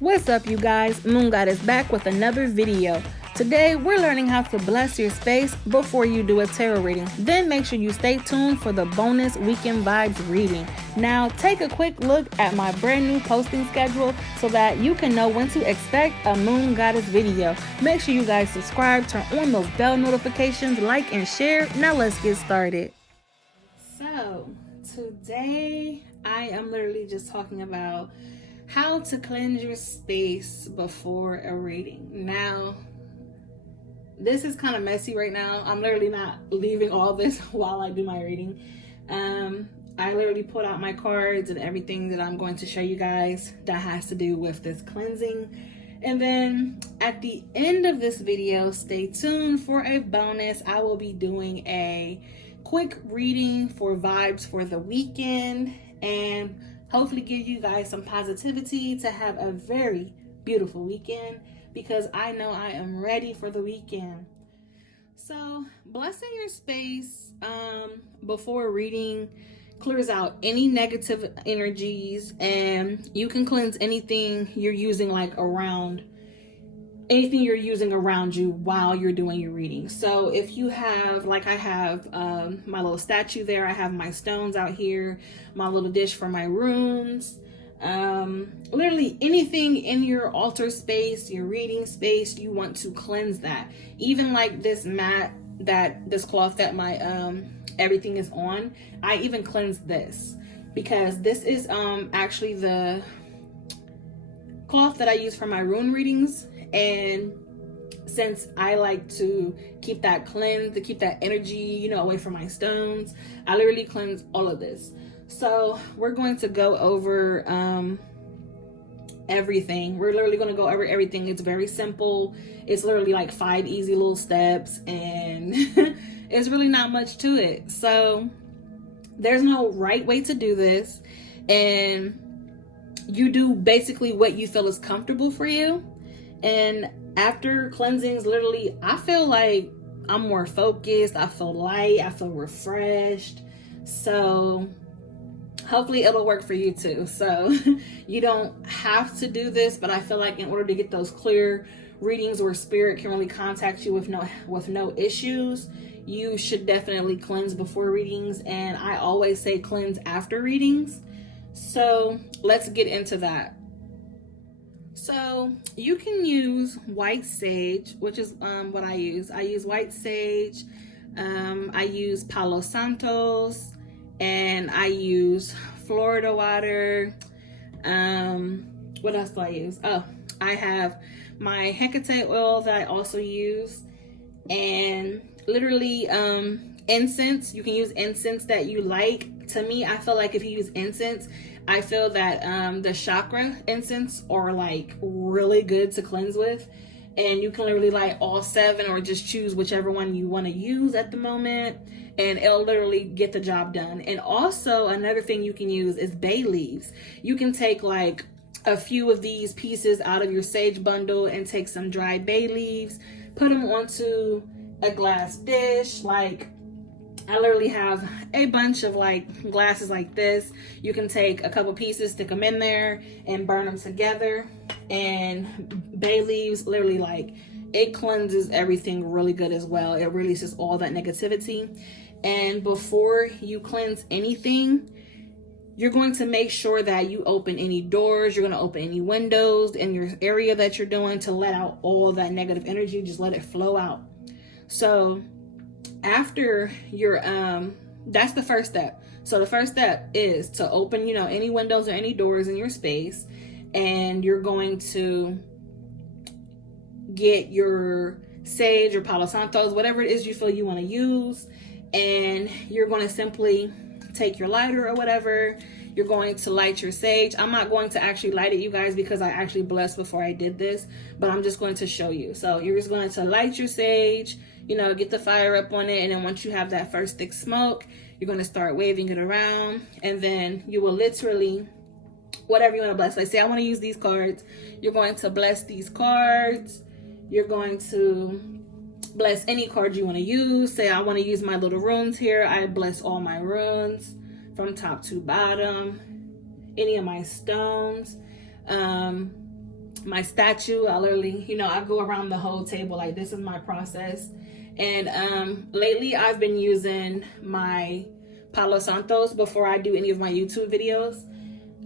What's up, you guys? Moon God is back with another video. Today, we're learning how to bless your space before you do a tarot reading. Then make sure you stay tuned for the bonus weekend vibes reading. Now, take a quick look at my brand new posting schedule so that you can know when to expect a Moon Goddess video. Make sure you guys subscribe, turn on those bell notifications, like and share. Now let's get started. So, today I am literally just talking about how to cleanse your space before a reading. Now, this is kind of messy right now. I'm literally not leaving all this while I do my reading. I literally put out my cards and everything that I'm going to show you guys that has to do with this cleansing. And then at the end of this video, stay tuned for a bonus. I will be doing a quick reading for vibes for the weekend and hopefully give you guys some positivity to have a very beautiful weekend, because I know I am ready for the weekend. So blessing your space before reading clears out any negative energies, and you can cleanse anything you're using around you while you're doing your reading. So if you have, like I have my little statue there, I have my stones out here, my little dish for my runes, literally anything in your altar space, your reading space, you want to cleanse that. Even like this mat, this cloth that my everything is on, I even cleanse this, because this is actually the cloth that I use for my rune readings. And since I like to keep that cleansed, to keep that energy, away from my stones, I literally cleanse all of this. So we're going to go over everything. We're literally going to go over everything. It's very simple. It's literally like 5 easy little steps, and it's really not much to it. So there's no right way to do this, and you do basically what you feel is comfortable for you. And after cleansings, literally, I feel like I'm more focused. I feel light. I feel refreshed. So hopefully it'll work for you too. So you don't have to do this, but I feel like in order to get those clear readings where spirit can really contact you with no issues, you should definitely cleanse before readings. And I always say cleanse after readings. So let's get into that. So you can use white sage, which is what I use. I use white sage, I use Palo Santos, and I use Florida water. What else do I use? Oh, I have my Hecate oil that I also use, and literally incense. You can use incense that you like. To me, I feel like if you use incense, I feel that the chakra incense are like really good to cleanse with, and you can literally light all 7 or just choose whichever one you want to use at the moment, and it'll literally get the job done. And also another thing you can use is bay leaves. You can take like a few of these pieces out of your sage bundle and take some dry bay leaves, put them onto a glass dish. Like, I literally have a bunch of like glasses like this. You can take a couple pieces, stick them in there, and burn them together. And bay leaves, literally, like, it cleanses everything really good as well. It releases all that negativity. And before you cleanse anything, you're going to make sure that you open any doors, you're going to open any windows in your area that you're doing to let out all that negative energy. Just let it flow out. So after your that's the first step. So the first step is to open any windows or any doors in your space, and you're going to get your sage or Palo Santos, whatever it is you feel you want to use, and you're going to simply take your lighter or whatever. You're going to light your sage. I'm not going to actually light it, you guys, because I actually blessed before I did this, but I'm just going to show you. So you're just going to light your sage, get the fire up on it, and then once you have that first thick smoke, you're going to start waving it around, and then you will literally, whatever you want to bless. Like, say I want to use these cards, you're going to bless these cards. You're going to bless any card you want to use. Say I want to use my little runes here, I bless all my runes from top to bottom, any of my stones. my statue. I literally, you know, I go around the whole table. Like, this is my process. And lately I've been using my Palo Santos before I do any of my YouTube videos.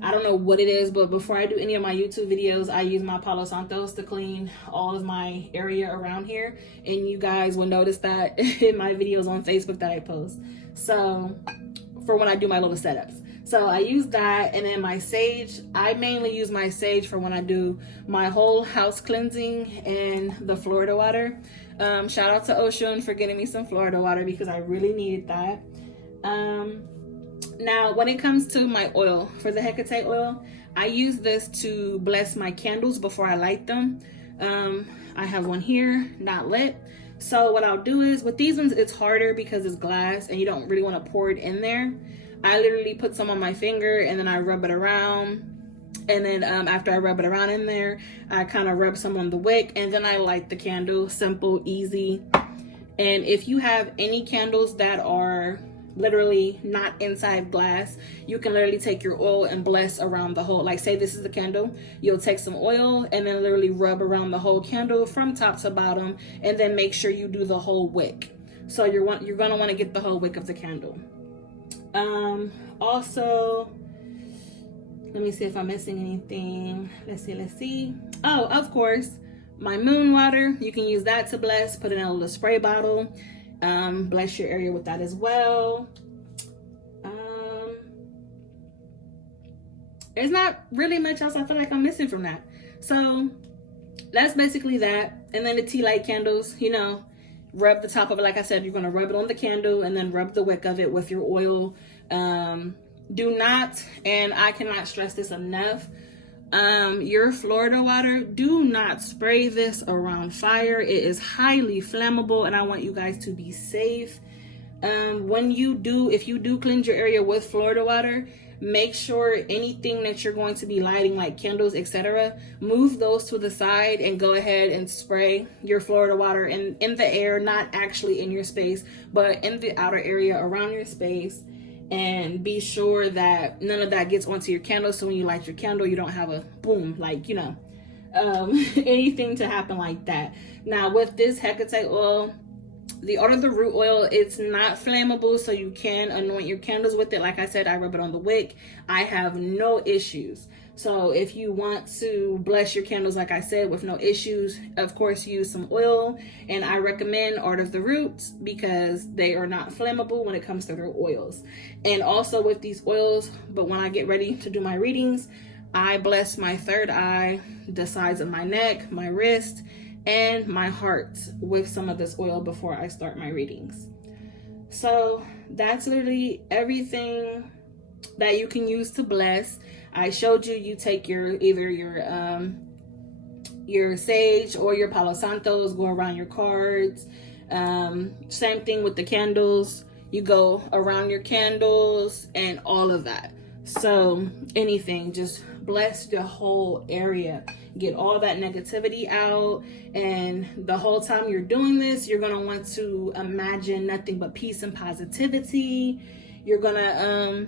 I don't know what it is, but before I do any of my YouTube videos, I use my Palo Santos to clean all of my area around here. And you guys will notice that in my videos on Facebook that I post. So for when I do my little setups. So I use that, and then my sage, I mainly use my sage for when I do my whole house cleansing and the Florida water. Shout out to Ocean for getting me some Florida water because I really needed that. Now, when it comes to my oil, for the Hecate oil, I use this to bless my candles before I light them. I have one here, not lit. So what I'll do is, with these ones, it's harder because it's glass and you don't really want to pour it in there. I literally put some on my finger and then I rub it around. And then after I rub it around in there, I kind of rub some on the wick and then I light the candle. Simple, easy. And if you have any candles that are literally not inside glass, you can literally take your oil and bless around the whole, like say this is the candle, you'll take some oil and then literally rub around the whole candle from top to bottom, and then make sure you do the whole wick. So you're gonna want to get the whole wick of the candle. Also, let me see if I'm missing anything. Let's see. Oh, of course, my moon water. You can use that to bless. Put it in a little spray bottle. Bless your area with that as well. There's not really much else I feel like I'm missing from that. So that's basically that. And then the tea light candles, you know, rub the top of it. Like I said, you're going to rub it on the candle and then rub the wick of it with your oil. Do not, and I cannot stress this enough, your Florida water, do not spray this around fire. It is highly flammable and I want you guys to be safe. If you do cleanse your area with Florida water, make sure anything that you're going to be lighting, like candles, etc., move those to the side and go ahead and spray your Florida water in the air, not actually in your space, but in the outer area around your space. And be sure that none of that gets onto your candle, so when you light your candle, you don't have a boom, like, you know, anything to happen like that. Now, with this Hecate oil, the Art of the Root oil, it's not flammable, so you can anoint your candles with it. Like I said, I rub it on the wick. I have no issues. So if you want to bless your candles, like I said, with no issues, of course, use some oil. And I recommend Art of the Roots because they are not flammable when it comes to their oils. And also with these oils, but when I get ready to do my readings, I bless my third eye, the sides of my neck, my wrist, and my heart with some of this oil before I start my readings. So that's literally everything that you can use to bless. I showed you, you take either your sage or your Palo Santos, go around your cards. Same thing with the candles. You go around your candles and all of that. So anything, just bless the whole area. Get all that negativity out. And the whole time you're doing this, you're going to want to imagine nothing but peace and positivity. You're going to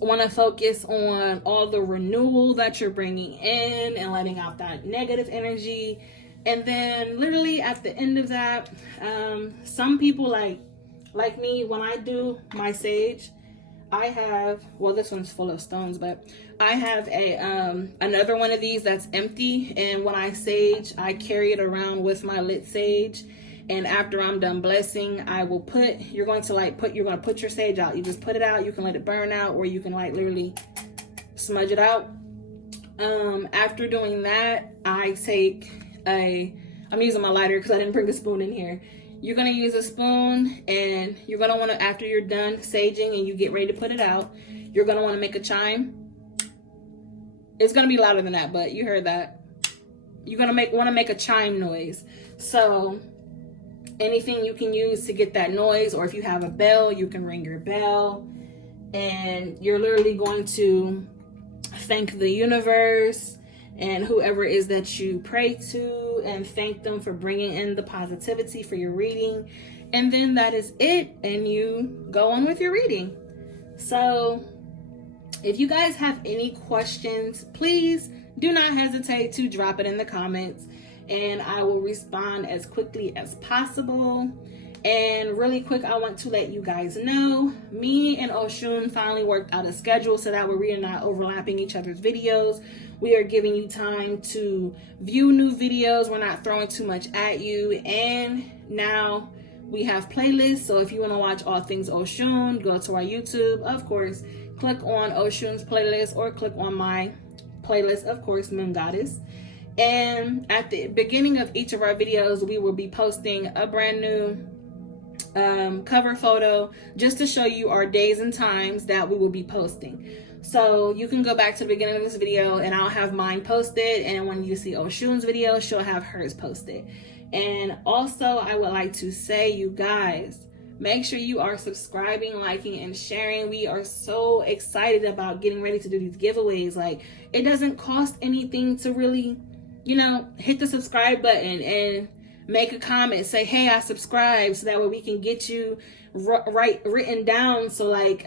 want to focus on all the renewal that you're bringing in and letting out that negative energy. And then literally at the end of that, some people like me, when I do my sage, I have, well, this one's full of stones, but I have another one of these that's empty. And when I sage, I carry it around with my lit sage. And after I'm done blessing, I will you're going to put your sage out. You just put it out. You can let it burn out, or you can like literally smudge it out. After doing that, I take I'm using my lighter because I didn't bring the spoon in here. You're going to use a spoon, and you're going to want to, after you're done saging and you get ready to put it out, you're going to want to make a chime. It's going to be louder than that, but you heard that. You're going to want to make a chime noise. So anything you can use to get that noise, or if you have a bell, you can ring your bell. And you're literally going to thank the universe and whoever it is that you pray to, and thank them for bringing in the positivity for your reading. And then that is it, and you go on with your reading. So if you guys have any questions, please do not hesitate to drop it in the comments, and I will respond as quickly as possible. And really quick, I want to let you guys know, me and Oshun finally worked out a schedule so that we are not overlapping each other's videos. We are giving you time to view new videos. We're not throwing too much at you. And now we have playlists. So if you want to watch all things Oshun, go to our YouTube. Of course, click on Oshun's playlist or click on my playlist, of course, Moon Goddess. And at the beginning of each of our videos, we will be posting a brand new cover photo just to show you our days and times that we will be posting. So you can go back to the beginning of this video and I'll have mine posted, and when you see Oshun's video, she'll have hers posted. And also, I would like to say, you guys, make sure you are subscribing, liking, and sharing. We are so excited about getting ready to do these giveaways. Like, it doesn't cost anything to really, you know, hit the subscribe button and make a comment, say, hey, I subscribed, so that way we can get you written down, so like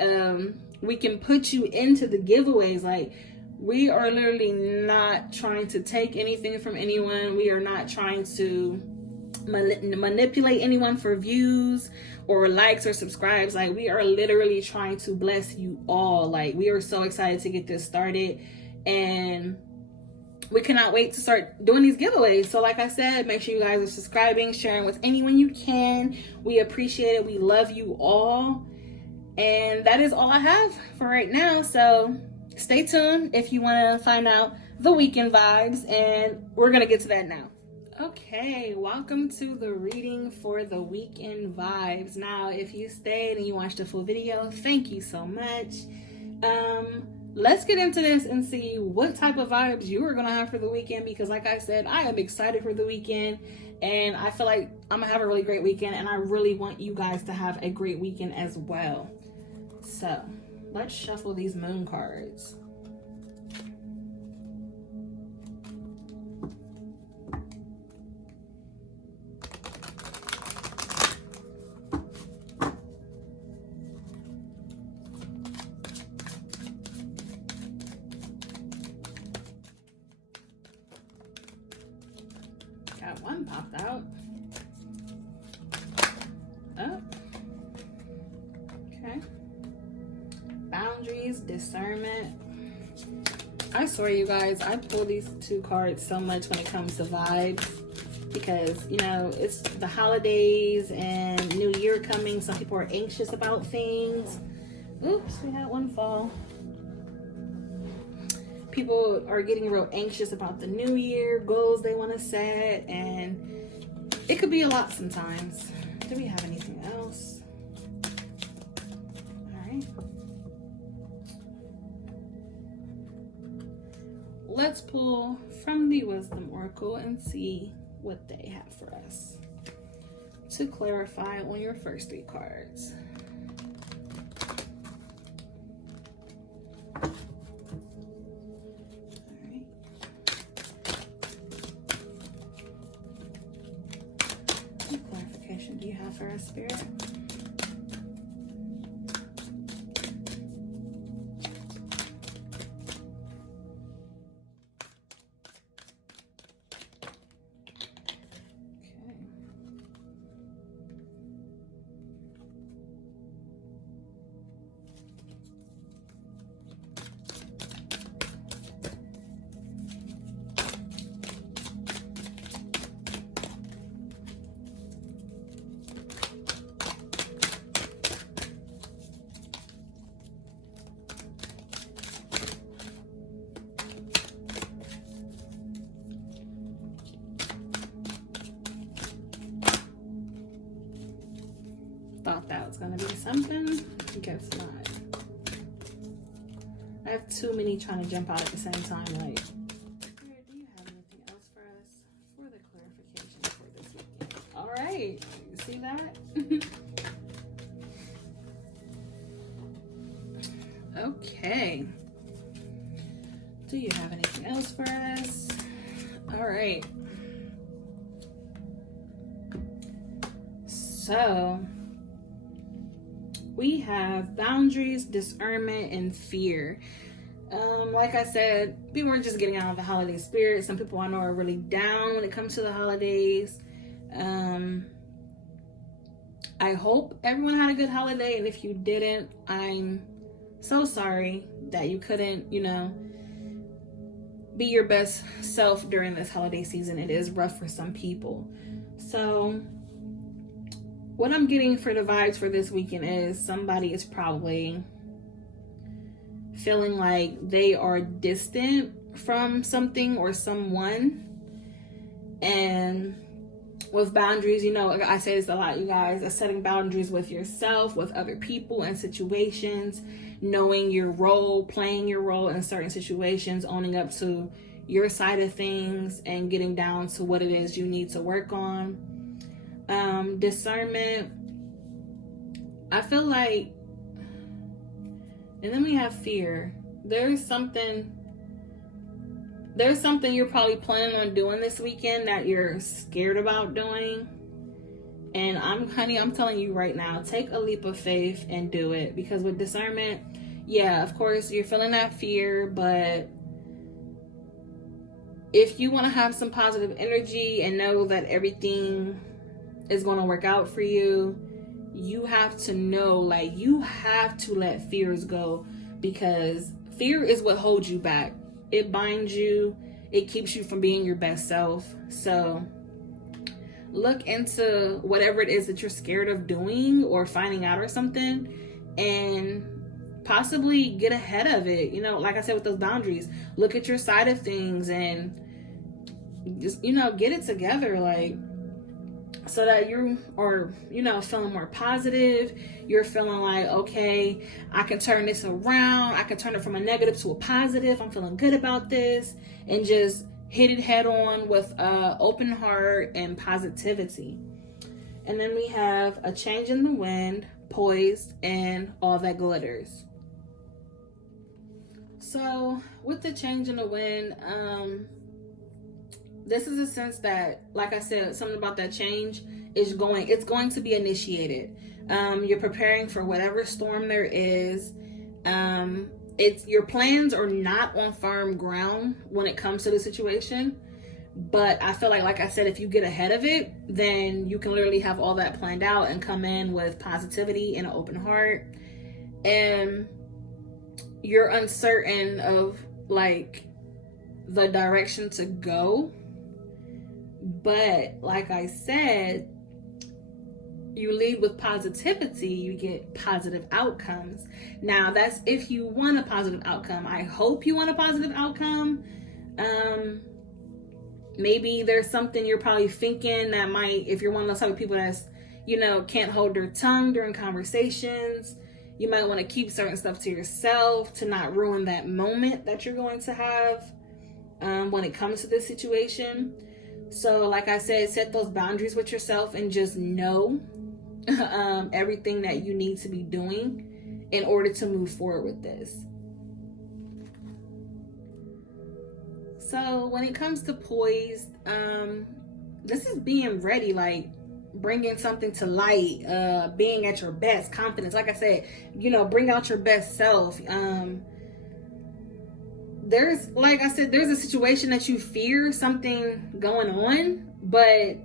we can put you into the giveaways. Like, we are literally not trying to take anything from anyone. We are not trying to manipulate anyone for views or likes or subscribes. Like, we are literally trying to bless you all. Like, we are so excited to get this started, and we cannot wait to start doing these giveaways. So like I said, make sure you guys are subscribing, sharing with anyone you can. We appreciate it. We love you all. And that is all I have for right now. So stay tuned if you want to find out the weekend vibes. And we're going to get to that now. Okay, welcome to the reading for the weekend vibes. Now, if you stayed and you watched the full video, thank you so much. Let's get into this and see what type of vibes you are going to have for the weekend, because like I said, I am excited for the weekend and I feel like I'm going to have a really great weekend, and I really want you guys to have a great weekend as well. So let's shuffle these moon cards. Got one popped out. Oh. Okay. Boundaries, discernment. I swear, you guys, I pull these two cards so much when it comes to vibes, because, you know, it's the holidays and New Year coming. Some people are anxious about things. Oops, we had one fall. People are getting real anxious about the new year, goals they want to set, and it could be a lot sometimes. Do we have anything else? All right. Let's pull from the Wisdom Oracle and see what they have for us to clarify on your first three cards. Do you have for us, Spirit? Thought that was gonna be something. Guess not. I have too many trying to jump out at the same time. Like, do you have anything else for us for the clarification for this weekend? All right, you see that? Okay. Do you have anything else for us? All right. So we have boundaries, discernment, and fear. Like I said, people are just getting out of the holiday spirit. Some people I know are really down when it comes to the holidays. I hope everyone had a good holiday, and if you didn't, I'm so sorry that you couldn't, be your best self during this holiday season. It is rough for some people. So what I'm getting for the vibes for this weekend is somebody is probably feeling like they are distant from something or someone. And with boundaries, I say this a lot, you guys, setting boundaries with yourself, with other people and situations, knowing your role, playing your role in certain situations, owning up to your side of things, and getting down to what it is you need to work on. Discernment, I feel like, and then we have fear. There's something you're probably planning on doing this weekend that you're scared about doing. And I'm telling you right now, take a leap of faith and do it. Because with discernment, yeah, of course, you're feeling that fear, but if you want to have some positive energy and know that everything is going to work out for you, you have to know, you have to let fears go, because fear is what holds you back. It binds you. It keeps you from being your best self. So look into whatever it is that you're scared of doing or finding out or something, and possibly get ahead of it. Like I said, with those boundaries, look at your side of things and just, get it together. So that you are, feeling more positive. You're feeling like, okay, I can turn this around. I can turn it from a negative to a positive. I'm feeling good about this, and just hit it head on with open heart and positivity. And then we have a change in the wind, poised, and all that glitters. So with the change in the wind, this is a sense that, like I said, something about that change it's going to be initiated. You're preparing for whatever storm there is. Your plans are not on firm ground when it comes to the situation. But I feel like I said, if you get ahead of it, then you can literally have all that planned out and come in with positivity and an open heart. And you're uncertain of the direction to go. But like I said, you lead with positivity, you get positive outcomes. Now, that's if you want a positive outcome. I hope you want a positive outcome. Maybe there's something you're probably thinking that might, if you're one of those type of people that's, can't hold their tongue during conversations, you might want to keep certain stuff to yourself to not ruin that moment that you're going to have when it comes to this situation. So like I said, set those boundaries with yourself and just know everything that you need to be doing in order to move forward with this. So when it comes to poised, this is being ready, bringing something to light, being at your best, confidence. Like I said, bring out your best self. There's a situation that you fear something going on, but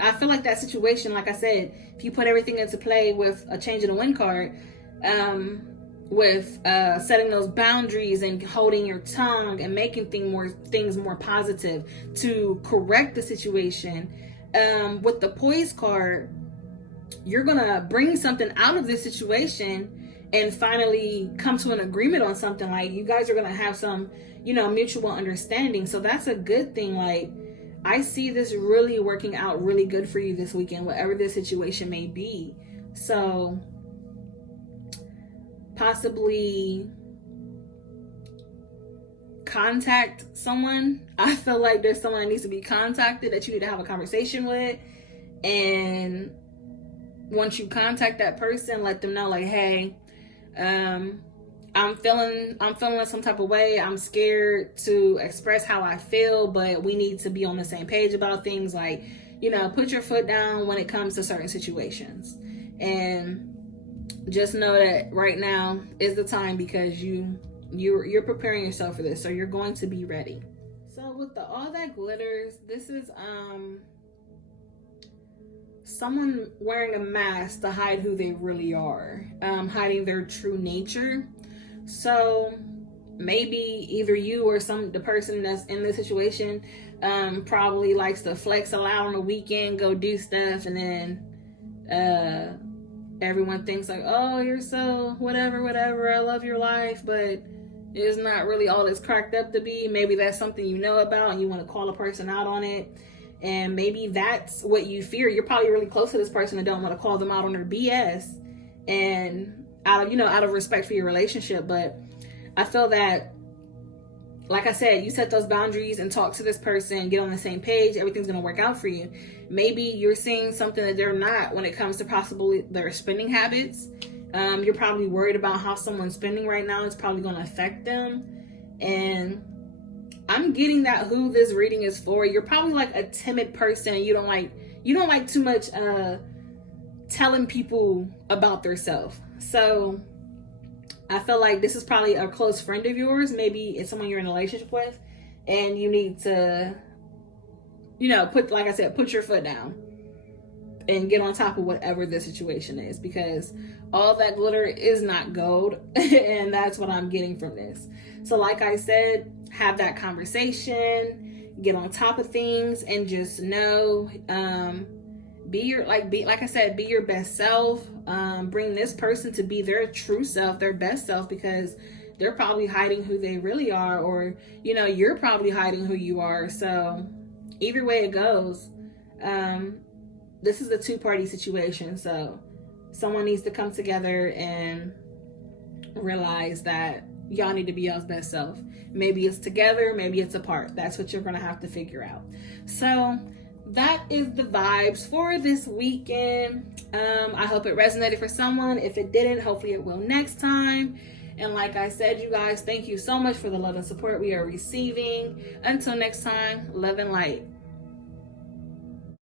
I feel like that situation, like I said, if you put everything into play with a change in the wind card, with setting those boundaries and holding your tongue and making things more positive to correct the situation, with the poise card, you're gonna bring something out of this situation and finally come to an agreement on something. You guys are gonna have some, mutual understanding. So that's a good thing. I see this really working out really good for you this weekend, whatever this situation may be. So possibly contact someone. I feel like there's someone that needs to be contacted that you need to have a conversation with. And once you contact that person, let them know hey, I'm feeling some type of way. I'm scared to express how I feel, but we need to be on the same page about things. Put your foot down when it comes to certain situations, and just know that right now is the time, because you You're preparing yourself for this, so you're going to be ready. So with the all that glitters, this is someone wearing a mask to hide who they really are, hiding their true nature. So maybe either you or the person that's in this situation probably likes to flex a lot on the weekend, go do stuff, and then everyone thinks like, oh, you're so whatever, I love your life, but it's not really all it's cracked up to be. Maybe that's something you know about and you want to call a person out on it. And maybe that's what you fear. You're probably really close to this person and don't want to call them out on their BS, and out of respect for your relationship. But I feel that, like I said, you set those boundaries and talk to this person, get on the same page, everything's going to work out for you. Maybe you're seeing something that they're not when it comes to possibly their spending habits. You're probably worried about how someone's spending right now. It's probably going to affect them. And I'm getting that who this reading is for. You're probably like a timid person, and you don't like too much telling people about themselves. So I feel like this is probably a close friend of yours. Maybe it's someone you're in a relationship with, and you need to, put your foot down and get on top of whatever the situation is, because all that glitter is not gold. And that's what I'm getting from this. So like I said, have that conversation, get on top of things, and just know, be your best self. Bring this person to be their true self, their best self, because they're probably hiding who they really are, or you're probably hiding who you are. So either way it goes, this is a two-party situation. So someone needs to come together and realize that y'all need to be y'all's best self. Maybe it's together, maybe it's apart. That's what you're gonna have to figure out. So that is the vibes for this weekend. I hope it resonated for someone. If it didn't, hopefully it will next time. And like I said, you guys, thank you so much for the love and support we are receiving. Until next time, love and light.